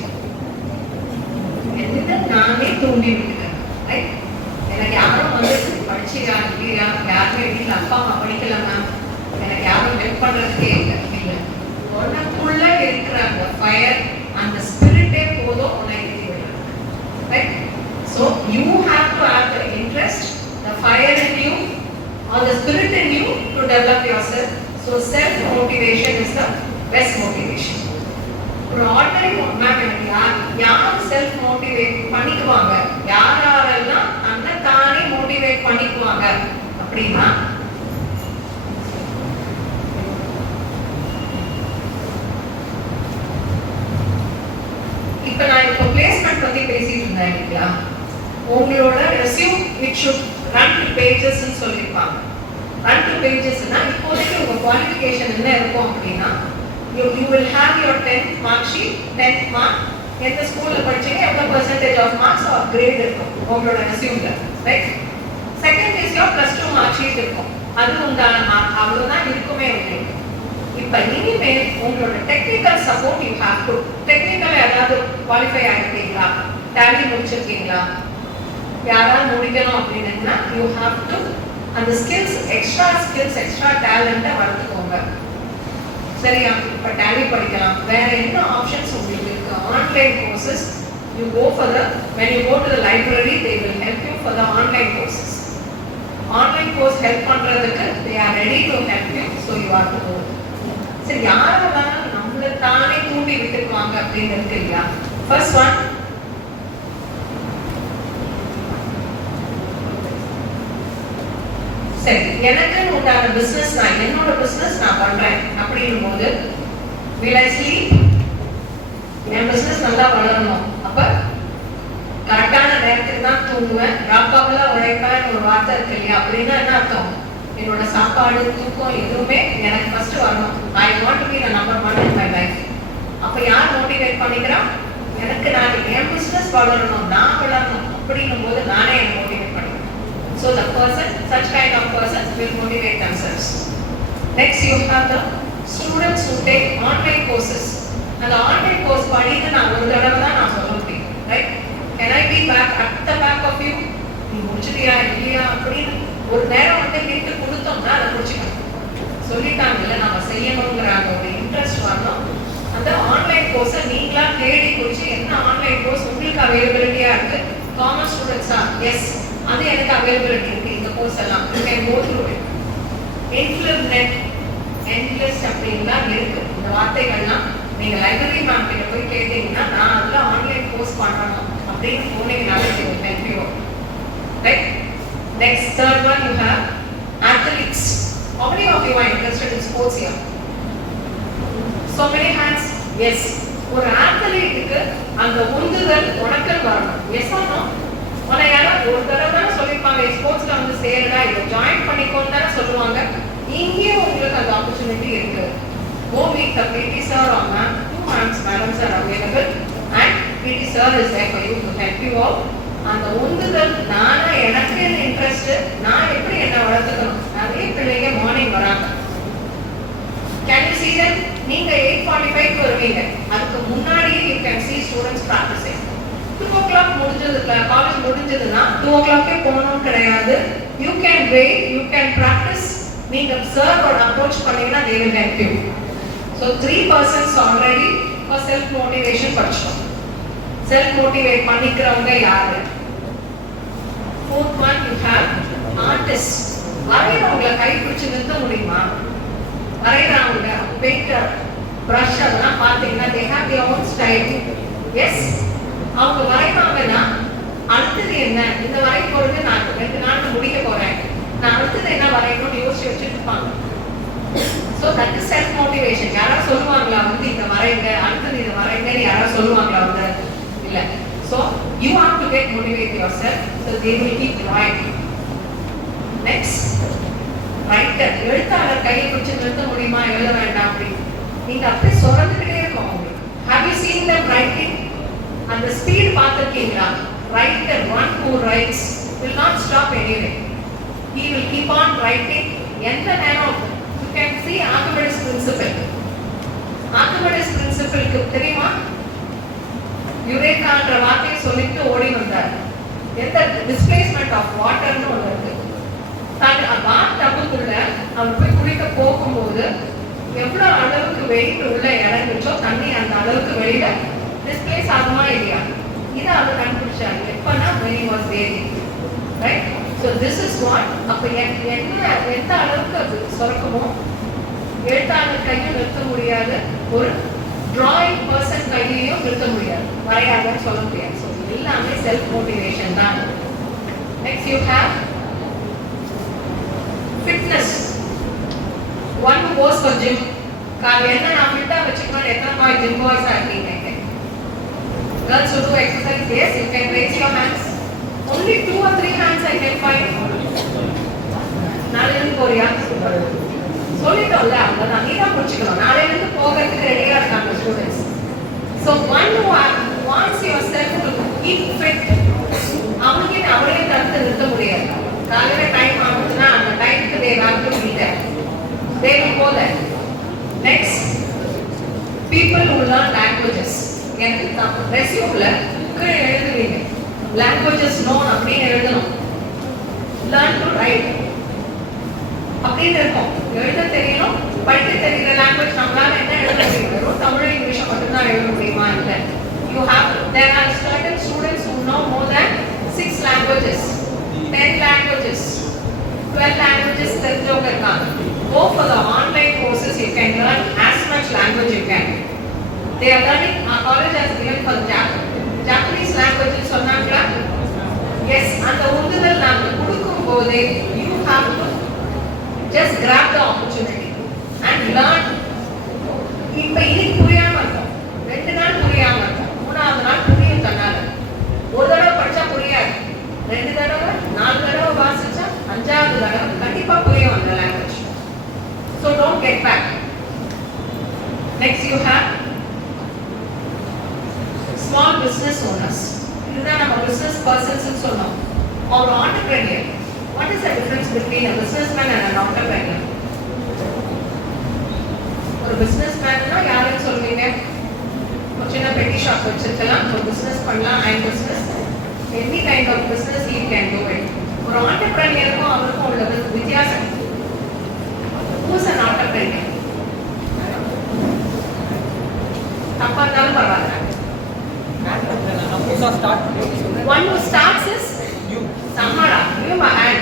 என்னது நானே தூண்டி விட்டுக்கிறேன். ரைட்? எனக்கு யாரும் வந்து படிச்சியா இல்லையா, யாருமே வீட்டில் அப்பா அம்மா படிக்கலாமா, எனக்கு யாரும் ஹெல்ப் பண்ணுறதுக்கே இல்லை. உனக்குள்ள இருக்கிற அந்த ஃபயர், அந்த ஸ்பிரிட்டே போதும் உன்னை ஏற்றி விடலாம். Right? So you have to have the interest, the fire in you, or the spirit in you to develop yourself. So self motivation is the best motivation. ஒரு ஆர்டினரி மேம் எனக்கு யார் செல்ஃப் மோட்டிவேட் பண்ணிக்குவாங்க, யாரெல்லாம் தன்னை தானே motivate பண்ணிக்குவாங்க அப்படின்னா இப்ப நான் இப்போ பிளேஸ்மெண்ட் பத்தி பேசிட்டு இருந்தேன் இல்லைங்களா. உங்களோட resume it should run two pages ன்னு சொல்லியிருப்பாங்க. ரன் டு பேஜஸ்னா இப்போதைக்கு உங்க குவாலிஃபிகேஷன் என்ன இருக்கும் அப்படின்னா you will have your 10th mark sheet, 10th mark, எந்த ஸ்கூல்ல படிச்சீங்க, எவ்வளவு percentage of marks or grade இருக்கும் உங்களோட ரெஸ்யூம்ல. Right? Second is your +2 mark sheet இருக்கும். அது உண்டான மார்க் அவ்வளவுதான் இருக்குமே உங்களுக்கு. இப்ப இனிமேல் உங்களோட technical support you have to. Technical ஏதாவது குவாலிஃபை ஆகிட்டீங்களா, டேலி முடிச்சிருக்கீங்களா, யாராவது முடிக்கணும் அப்படின்னா யூ ஹேவ் டு அந்த எக்ஸ்ட்ரா ஸ்கில்ஸ் எக்ஸ்ட்ரா டேலண்ட்டை வளர்த்துக்கோங்க. சரியா? இப்போ டேலி படிக்கலாம். வேற என்ன ஆப்ஷன்ஸ் உங்களுக்கு இருக்கு? Online courses you go for the when you go to the library they will help you for the online courses. Online course help பண்றதுக்கு they are ready to help you, so you are to go. சரி, யாரெல்லாம் நம்மளை தானே தூண்டி விட்டுக்குவாங்க அப்படிங்கிறது இல்லையா? First one, சரி எனக்கு உண்டான பிசினஸ், நான் என்னோட பிசினஸ் நான் பண்றேன் அப்படின்னும் போது will I sleep? N business நல்லா வளரணும். அப்ப கரெக்டான நேரத்துக்கு தான் தூங்குவேன். ராப்பாவலா உழைப்பேன் ஒரு வார்த்தை இருக்கு இல்லையா? அப்படின்னா என்ன அர்த்தம்? என்னோட சாப்பாடு தூக்கம் எதுவுமே எனக்கு ஃபர்ஸ்ட் வரணும். I want to be the number 1 in my life. அப்ப யார் மோட்டிவேட் பண்ணிக்கிறா? எனக்கு நான் என் பிசினஸ் வளரணும், நான் வளரணும் அப்படின்னும் போது நானே என்னை மோட்டிவேட் பண்ணிக்கிறேன். So the person, such kind of person will motivate themselves. Next you have the students who take online courses. And the online course படித்து நான் ஒரு தடவை தான் நான் சொல்ல முடியும். Right? Can I be back at the back of அப்படின்னு ஒரு நேரம் வந்து ஹிண்ட் கொடுத்தோம்னா அதை பிடிச்சிக்கணும். சொல்லிட்டாங்கல்ல நம்ம செய்யணுங்கிறாங்க, ஒரு இன்ட்ரெஸ்ட் வரணும். அந்த ஆன்லைன் கோர்ஸை நீங்களா தேடி குறிச்சு என்ன ஆன்லைன் கோர்ஸ் உங்களுக்கு அவைலபிலிட்டியா இருக்கு. காமர்ஸ் ஸ்டூடெண்ட்ஸா, எஸ் அது எனக்கு அவைலபிலிட்டி இருக்கு இந்த கோர்ஸ் எல்லாம். You can go through it. இன்ஃப்ளூட் என்லெஸ் அப்படின்லாம் இருக்கு. இந்த வார்த்தைகள்லாம் நீங்க லைப்ரரி மேம் கிட்ட போய் கேட்டீங்கன்னா நான் அதுல ஆன்லைன் கோர்ஸ் பண்ணணும் அப்படின்னு போனீங்கனாலே help you. Right. Next third one you have athletes. How many of you are interested in sports here? So many hands. Yes. ஒரு ஆத்லீட்டுக்கு அந்த உந்துதல் உணக்கல் வரணும். Yes or no? உன்னை யாராவது ஒரு தடவை தானே சொல்லியிருப்பாங்க ஸ்போர்ட்ஸ்ல வந்து சேருடா இதை ஜாயின் பண்ணிக்கோன்னு தானே சொல்லுவாங்க. இங்கே உங்களுக்கு அந்த ஆப்பர்ச்சுனிட்டி இருக்கு. Go meet the PT sir or ma'am. 2 madams are available and PT sir is there for you to help you out. அந்த உந்துதல் நானா எனக்கு இன்ட்ரெஸ்ட் நான் எப்படி என்ன வளர்த்துக்கணும். நிறைய பிள்ளைங்க மார்னிங் வராங்க. Can you see them? நீங்க 8:45 வருவீங்க. அதுக்கு முன்னாடியே you can see students practicing. 2 o'clock முடிஞ்சதுல college முடிஞ்சதுன்னா 2 o'clock போகணும் கிடையாது. You can wait, you can practice. நீங்க சர்வோட அப்ரோச் பண்ணீங்கன்னா they will help you. So 3 persons already for self motivation படிச்சோம். செல்ஃப் மோட்டிவேட் பண்ணிக்கிறவங்க யாரு? Fourth one you have artists. வரைகிறவங்களை கை பிடிச்சு நிறுத்த முடியுமா? வரைகிறவங்க பெயிண்டர் பிரஷ் அதெல்லாம் பார்த்தீங்கன்னா they have their own style. Yes அவங்க வரைவாங்கன்னா அடுத்தது என்ன, இந்த வரை பொழுது நான் 2 நாட்கள் முடிக்க போறேன், நான் அடுத்தது என்ன வரையணும்னு யோசிச்சு வச்சுட்டு இருப்பாங்க. So that is self motivation. யாராவது சொல்லுவாங்களா வந்து இதை வரைங்க அடுத்தது இதை வரைங்கன்னு யாராவது சொல்லுவாங்களா வந்து இல்லை. So you have to get motivate your self. So they will keep writing. Next writer. எழுத்தாளர் கையை பிடிச்சு நிறுத்த முடியுமா எழுத வேண்டாம் அப்படின்னு நீங்க அப்படியே சொல்றதுக்கிட்டே இருக்கும் உங்களுக்கு. Have you seen them writing? அந்த ஸ்பீட் பார்த்துருக்கீங்களா? Writer one who writes will not stop anyway. He will keep on writing. எந்த நேரம் you can see Archimedes principle. Archimedes principle க்கு தெரியுமா? யுரேகான்ற வார்த்தையை சொல்லிட்டு ஓடி வந்தார். எந்த டிஸ்பிளேஸ்மெண்ட் ஆஃப் வாட்டர்னு ஒன்று இருக்கு. பாத் டப்புக்குள்ள அவர் போய் குளிக்க போகும்போது எவ்வளவு அளவுக்கு வெயிட் உள்ள இறங்குச்சோ தண்ணி அந்த அளவுக்கு வெளியில டிஸ்பிளேஸ் ஆகுமா இல்லையா? இதை அவர் கண்டுபிடிச்சாரு. எப்பன்னா when he was bathing. Right? So this is what அப்ப என்ன எந்த அளவுக்கு அது சுரக்குமோ எழுத்தாளர் கையும் நிறுத்த முடியாது, ஒரு டிராயிங் பர்சன் கையையும் நிறுத்த முடியாது, வரையாதுன்னு சொல்ல முடியாது. ஸோ எல்லாமே செல்ஃப் மோட்டிவேஷன் தான். Next you have fitness. One who goes for gym. காலையில என்ன நான் ஃபிட்டா வச்சுக்கணும். எத்தனை பாய் ஜிம் பாய்ஸா இருக்கீங்க? Girls who do exercise, yes, you can raise your hands. Only 2 or 3 hands I can find. நாளையிலிருந்து போறியா? சொல்லிட்டோம்ல, அவ்வளோதான். நீ தான் முடிச்சுக்கணும். நாளையிலிருந்து போகிறதுக்கு ரெடியா இருக்காங்க students. So one who wants yourself to keep fit, அவங்களே அவளே தடுத்து நிறுத்த முடியாது. காலையில டைம் ஆகுதுன்னா அந்த டைமுக்கு they have to be there. They will go there. Next, people who learn languages. எனக்கு ரெஸ்யூம்ல கீழே எழுதுவீங்க லாங்குவேஜஸ் நோன் அப்படின்னு எழுதணும். லேர்ன் டு ரைட் அப்படின்னு இருக்கும். எழுத தெரியணும், படிக்க தெரிகிற லாங்குவேஜ் நம்மளால என்ன எழுத முடியும்? வெறும் தமிழ் இங்கிலீஷை மட்டும்தான் எழுத முடியுமா? இல்லை. You have there are certain students who know more than 6 languages, 10 languages, 12 languages தெரிஞ்சவங்க இருக்காங்க. Go for the online courses. You can learn as much language you can. They are learning. Our college has given for Japanese language சொன்னாங்களா? S. அந்த உந்துதல் நாங்கள் கொடுக்கும் போதே you have to just grab the opportunity and learn. இப்போ இன்னைக்கு புரியாம இருக்கும், 2 நாள் புரியாம இருக்கும், 3ஆவது நாள் புரியும் தன்னால. ஒரு தடவை படிச்சா புரியாது, 2 தடவை 4 தடவை வாசிச்சா 5ஆவது தடவை கண்டிப்பா புரியும் அந்த language. So don't get back. Next you have small business owners. இதுதான் நம்ம business persons னு சொன்னோம். or entrepreneur. What is the difference between a businessman and an entrepreneur? ஒரு businessman-னா யாருன்னு சொல்வீங்க? ஒரு சின்ன பெட்டி ஷாப் வச்சிருக்கலாம், ஒரு business பண்ணலாம், and business any kind of business he can do it. ஒரு ஆண்டர்பிரனியருக்கும் அவருக்கும் உள்ள வித்தியாசம். Who's an entrepreneur? தப்பா இருந்தாலும் பரவாயில்ல. One who starts is you. Samara, you my hand.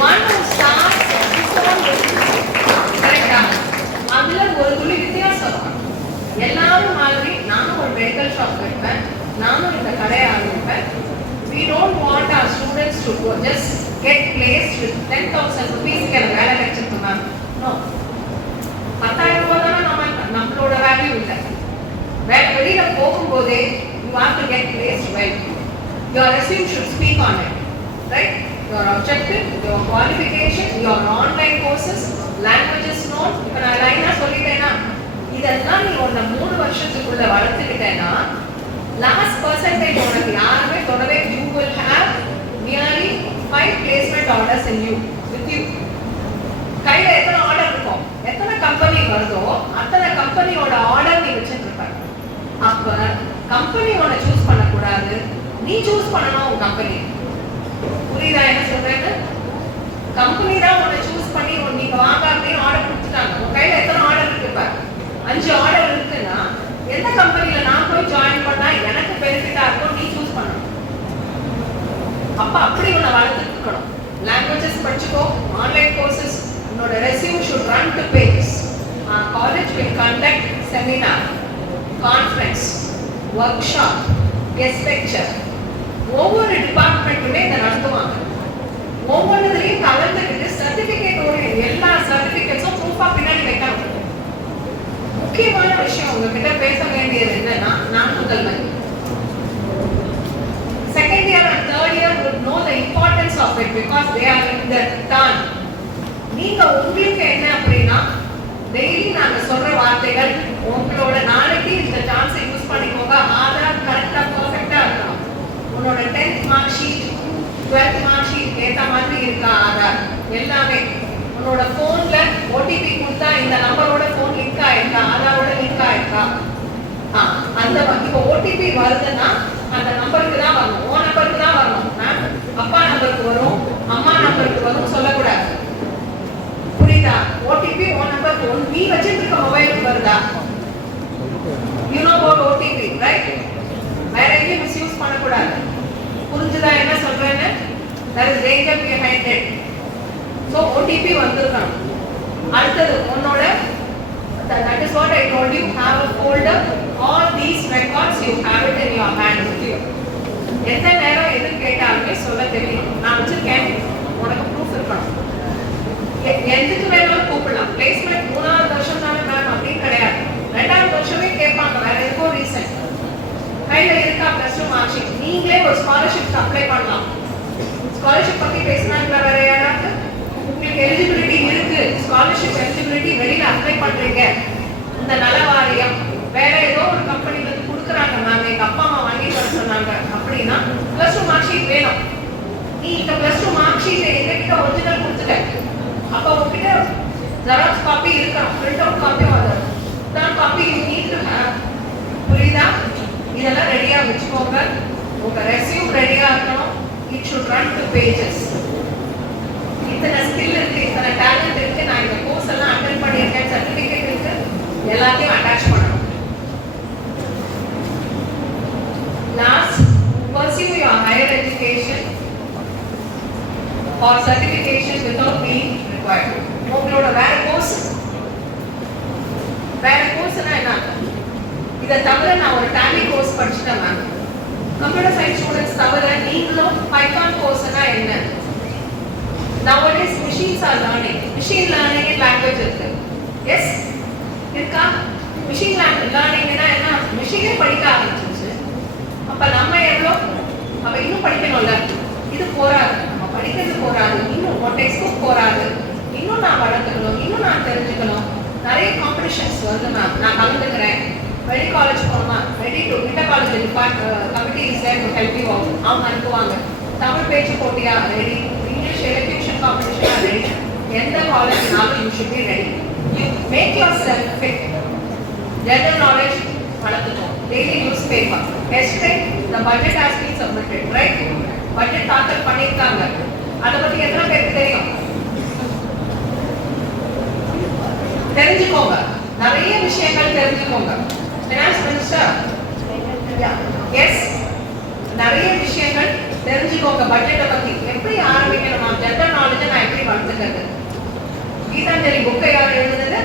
One who starts his own business. Correct? அதுல ஒரு துளி வித்தியாசம் இருக்கும். எல்லாரும் மாதிரி நானும் ஒரு மெடிக்கல் ஷாப் வைப்பேன், நானும் இந்த கடையை ஆரம்பிப்பேன். We don't want our students to go just get placed with 10,000 rupees எனக்கு வேலை கிடைச்சிருக்குமா? No. 10,000 ரூபாய் தானே நம்மளோட வேல்யூ இல்லை. வெளியில போகும்போதே you have to get placed well. Your resume should speak on it, right? Your objective, your qualification, your online courses, languages known. இப்போ நான் லைனா சொல்லிட்டேன்னா இதெல்லாம் நீ ஒரு 3 வருஷத்துக்குள்ள வளர்த்துக்கிட்டேன்னா லாஸ்ட் பர்சன்டேஜ் உனக்கு யாருமே தொடவே you will have nearly 5 placement orders in you with you. கையில எத்தனை ஆர்டர் இருக்கும், எத்தனை கம்பெனி வருதோ அத்தனை கம்பெனியோட ஆர்டர் நீ வச்சுருப்ப. அப்ப கம்பெனி உன்னை சூஸ் பண்ணக்கூடாது, நீ சூஸ் பண்ணணும் உன் கம்பெனி. புரியுதா என்ன சொல்றேன்னு? கம்பெனி தான் உன்னை சூஸ் பண்ணி நீங்க வாங்காமே ஆர்டர் கொடுத்துட்டாங்க. உன் கையில எத்தனை ஆர்டர் இருக்கு? இப்ப 5 ஆர்டர் இருக்குன்னா எந்த கம்பெனில நான் போய் ஜாயின் பண்ணா எனக்கு பெனிஃபிட்டா இருக்கும் நீ சூஸ் பண்ணணும். அப்ப அப்படி உன்னை வளர்த்துக்கணும். லாங்குவேஜஸ் படிச்சுக்கோ, ஆன்லைன் கோர்சஸ். உன்னோட resume should run two pages. College will conduct seminar, conference, workshop, guest lecture. ஒவ்வொரு டிபார்ட்மெண்ட்டுமே இதை நடத்துவாங்க. ஒவ்வொன்றுலையும் கலந்துக்கிட்டு சர்டிபிகேட் எல்லா சர்டிபிகேட்ஸும் ப்ரூஃபா பின்னாடி வைக்கணும். முக்கியமான விஷயம் உங்ககிட்ட பேச வேண்டியது என்னன்னா, நான் முதல்மை. Second year and third year would know the importance of it because they are in the turn. நீங்க உங்களுக்கு என்ன அப்படின்னா டெய்லி நாங்க சொல்ற வார்த்தைகள் உங்களோட நாளைக்கு இந்த சான்ஸை யூஸ் பண்ணிக்கோங்க. ஆதார் கரெக்டா பெர்ஃபெக்ட்டா இருக்கணும். உன்னோட 10th mark sheet 12th mark sheet ஏத்த மாதிரி இருக்கா ஆதார் எல்லாமே. உன்னோட போன்ல ஓடிபி கொடுத்தா இந்த நம்பரோட போன் லிங்க் ஆயிருக்கா, ஆதாரோட லிங்க் ஆயிருக்கா. அந்த இப்போ ஓடிபி வருதுன்னா அந்த நம்பருக்கு தான் வரணும், ஓ நம்பருக்கு தான் வரணும். அப்பா நம்பருக்கு வரும், அம்மா நம்பருக்கு வரும் சொல்லக்கூடாது. புரியுதா? ஓடிபி ஓ நம்பருக்கு நீ வச்சிருக்க மொபைலுக்கு வருதா? You know about OTP, right? வேற எங்கேயும் மிஸ்யூஸ் பண்ணக்கூடாது. புரிஞ்சுதா என்ன சொல்றேன்னு? there is danger behind it. so OTP வந்திருக்கணும். அடுத்தது உன்னோட that is what I told you, have a folder, all these records you have it in your hand with you. எந்த நேரம் எது கேட்டாலுமே சொல்ல தெரியும். நான் வச்சிருக்கேன், உனக்கு ப்ரூஃப் இருக்கணும். எதுக்கு வேணாலும் கூப்பிடலாம். பிளேஸ்மெண்ட் 3வது வருஷம் தானே மேம் அப்படின்னு கிடையாது. 2வது வருஷமே கேட்பாங்க, வேற எதுக்கோ ரீசன். கையில இருக்கா +2 மார்க் ஷீட், நீங்களே ஒரு ஸ்காலர்ஷிப்க்கு அப்ளை பண்ணலாம். ஸ்காலர்ஷிப் பத்தி பேசினாங்களா வேற யாராவது? உங்களுக்கு எலிஜிபிலிட்டி இருக்கு, ஸ்காலர்ஷிப் எலிஜிபிலிட்டி, வெளியில அப்ளை பண்றீங்க, இந்த நல வாரியம் வேற ஏதோ ஒரு கம்பெனில இருந்து கொடுக்குறாங்க மேம், எங்க அப்பா அம்மா வாங்கிட்டு வர சொன்னாங்க அப்படின்னா +2 மார்க் ஷீட் வேணும். நீ இந்த +2 மார்க் ஷீட் எங்ககிட்ட ஒரிஜினல் கொடுத்துட்ட, அப்ப உங்ககிட்ட ஜெராக்ஸ் காப்பி இருக்கணும், பிரிண்ட் அவுட் காப்பியும் வரும். தான் copy you need to have. புரியுதா? இதெல்லாம் ரெடியா வச்சுக்கோங்க. உங்க ரெஸ்யூம் ரெடியா இருக்கணும். It should run two pages. இத்தனை ஸ்கில் இருக்கு, இத்தனை டேலண்ட் இருக்கு, நான் இந்த கோர்ஸ் எல்லாம் அட்டெண்ட் பண்ணியிருக்கேன், சர்டிபிகேட் இருக்கு, எல்லாத்தையும் அட்டாச் பண்ணணும். Last, pursue your higher education or certification without being required. உங்களோட வேற கோர்ஸ்னா என்ன? இதை தவிர நான் ஒரு டேலி கோர்ஸ் படிச்சுட்டேன் மேம். கம்ப்யூட்டர் சயின்ஸ் ஸ்டூடெண்ட்ஸ் தவிர நீங்களும் பைத்தான் கோர்ஸ்னா என்ன? nowadays machines are learning. machine learning in language இருக்கு. yes இருக்கா? machine learningனா என்ன? machine படிக்க ஆரம்பிச்சிருச்சு. அப்ப நம்ம எவ்வளோ அப்ப இன்னும் படிக்கணும்ல. இது போராது, நம்ம படிக்கிறது போராது, இன்னும் டெக்ஸ்ட் புக் போராது, இன்னும் நான் வளர்த்துக்கணும், இன்னும் நான் தெரிஞ்சுக்கணும். நிறைய காம்படிஷன்ஸ் வருது மேம், நான் கலந்துக்கிறேன். வெளி காலேஜ் போகணுமா? Ready to inter college committee is there to help you out. அவங்க அனுப்புவாங்க. தமிழ் பேச்சு போட்டியா? ரெடி. இங்கிலீஷ் எலக்யூஷன் காம்படிஷனா? ரெடி. எந்த காலேஜ்னாலும் you should be ready. You make yourself fit. General knowledge வளர்த்துக்கணும். Daily newspaper. Yesterday the budget has been submitted, right? Budget தாக்கல் பண்ணியிருக்காங்க. அதை பத்தி எத்தனை பேருக்கு தெரியும்? தெரிஞ்சுக்கோங்க, நிறைய விஷயங்கள் தெரிஞ்சுக்கோங்க. ஃபினான்ஸ் மினிஸ்டர், எஸ், நிறைய விஷயங்கள் தெரிஞ்சுக்கோங்க. பட்ஜெட்டை பத்தி எப்படி ஆரம்பிக்கணுமா, ஜெனரல் நாலேஜை நான் எப்படி வளர்த்துக்கிறது. கீதாஞ்சலி புக்கை யார் எழுதுனது?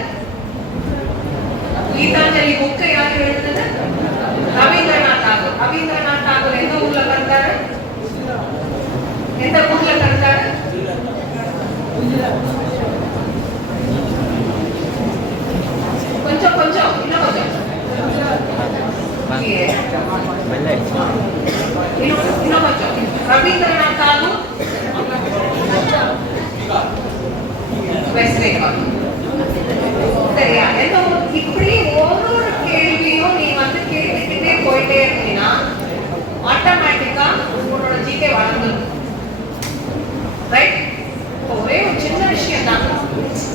கீதாஞ்சலி புக்கை யார் எழுதுனது? ரவீந்திரநாத் தாகூர். ரவீந்திரநாத் தாகூர் எந்த ஊர்ல பிறந்தாரு? எந்த ஊர்ல பிறந்தாரு? கொஞ்சம் கொஞ்சம் இன்னும் கொஞ்சம் இன்னும் கொஞ்சம். ரவீந்திரநாத் தாகூர் வெஸ்ட் பெங்கால். சரியா? எந்த ஊர்? இப்படி ஒவ்வொரு கேள்வியும் நீ வந்து கேட்டுக்கிட்டே போயிட்டே இருந்தீங்கன்னா ஆட்டோமேட்டிக்கா உன்னோட ஜிகே வளர்ந்துடும். ரைட்? ஒரே ஒரு சின்ன விஷயம் தான்.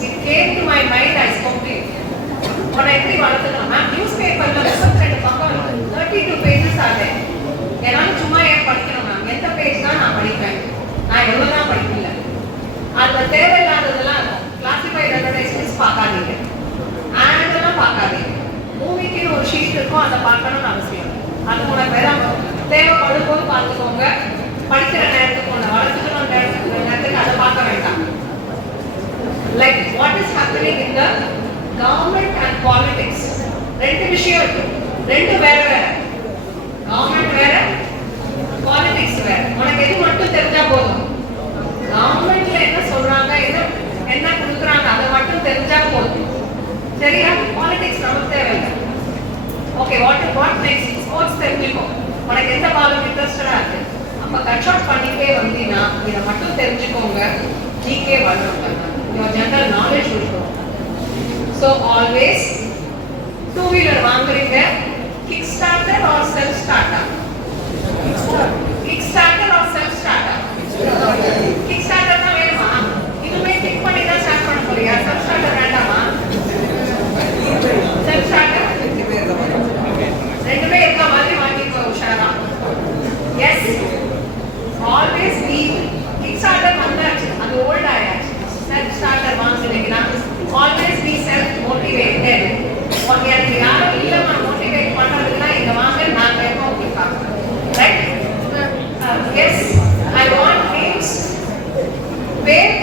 It came to my mind, I spoke to you. உன்னை எப்படி வளர்த்துக்கணும்? மேம், நியூஸ் பேப்பர்ல 32 பக்கம் 32 பேஜஸ் ஆகுது. என்னால சும்மா ஏன் படிக்கணும் மேம்? எந்த பேஜ் தான் நான் படிப்பேன்? நான் எவ்வளவுதான் படிக்கல. அதுல தேவையில்லாததெல்லாம் இருக்கும். கிளாசிஃபைட் அட்வர்டைஸ்மெண்ட்ஸ் பார்க்காதீங்க, ஆடெல்லாம் பார்க்காதீங்க. மூவிக்கு ஒரு ஷீட் இருக்கும், அதை பார்க்கணும்னு அவசியம். அது உனக்கு வேற தேவைப்படும் போது பார்த்துக்கோங்க. படிக்கிற நேரத்துக்கு ஒன்று வளர்த்துக்கணும், நேரத்துக்கு அதை பார்க்க வேண்டாம். Like what is happening in the government and politics. ரெண்டு விஷயம் இருக்கு, ரெண்டு வேற வேற. கவர்மெண்ட் வேற, பாலிடிக்ஸ் வேற. உனக்கு எது மட்டும் தெரிஞ்சா போதும். கவர்மெண்ட்ல என்ன சொல்றாங்க, என்ன கொடுக்குறாங்க, அதை மட்டும் தெரிஞ்சா போதும். சரியா? பாலிடிக்ஸ் நமக்கு தேவையில்லை. Okay, what next? ஸ்போர்ட்ஸ் தெரிஞ்சுக்கோ. உனக்கு எந்த பாலும் இன்ட்ரெஸ்டடா இருக்கு, அப்ப கட் ஷார்ட் பண்ணிட்டே வந்தீங்கன்னா இதை மட்டும் தெரிஞ்சுக்கோங்க. ஜிகே வளரும், your general knowledge will grow. So always two-wheeler வாங்குறீங்க, kick starter or self starter? Kick starter or self starter? Kick starter தான் வேணுமா? இதுமே கிக் பண்ணி தான் ஸ்டார்ட் பண்ண போறியா? self starter வேண்டாமா? self starter ரெண்டுமே இருக்க மாதிரி வாங்கிக்கோ உஷாரா. Yes, always be kick starter வந்தாச்சு, அது ஓல்ட் ஆயாச்சு. self starter வாங்குறீங்கன்னா always be self motivated. எனக்கு யாரும் இல்லைமா மோட்டிவேட் பண்றதுன்னா இங்க வாங்க, நான் வேணும் உங்களுக்கு பார்க்குறேன். Right? Yes, I want names. பேர்